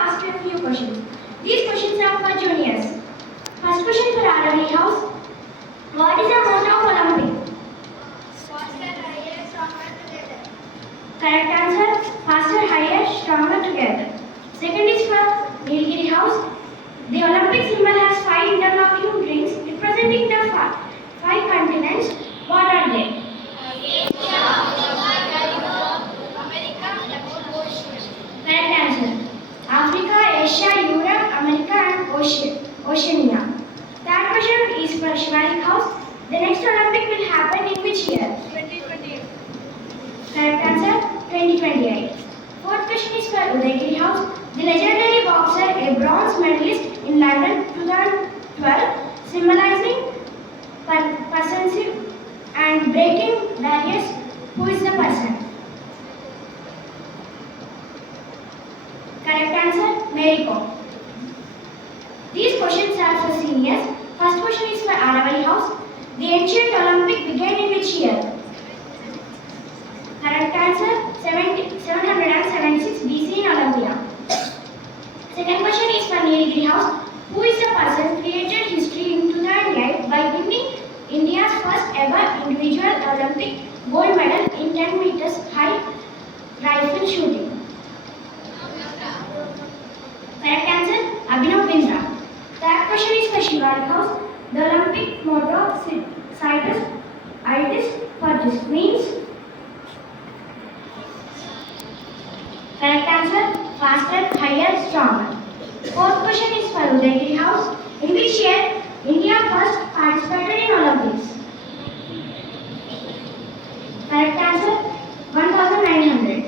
Ask you a few questions. These questions are for juniors. First question for Aravali House. What is the motto of Olympic? Faster, higher, stronger together. Correct answer. Faster, higher, stronger together. Second is for Nilgiri House. The Olympic symbol has five interlocking rings representing the five continents. What are they? Asia, Africa, Europe, America, and Oceania. Correct answer. Africa, Asia, Europe, America and Oceania. Third question is for Shivalik House. The next Olympic will happen in which year? 2028. Correct answer 2028. Fourth question is for Udaygiri House. The legendary boxer, a bronze medalist in London 2012, symbolizing perseverance and breaking barriers. Who is the person? Correct answer Mary Kom. These questions are for seniors. First question is for Aravali House. The ancient Olympic began in which year? Correct answer 776 BC in Olympia. Second question is for Nilgiri House. Who is the person created history in 2008 by winning India's first ever individual Olympic gold medal in 10 meters high rifle shooting? Correct answer Abhinav Bindra. Third question is for Shivalik House. The Olympic motto Citus Itis Fortis means. Correct answer faster, higher, stronger. Fourth question is for Udaygiri House. In which year India first participated in Olympics? Correct answer 1900.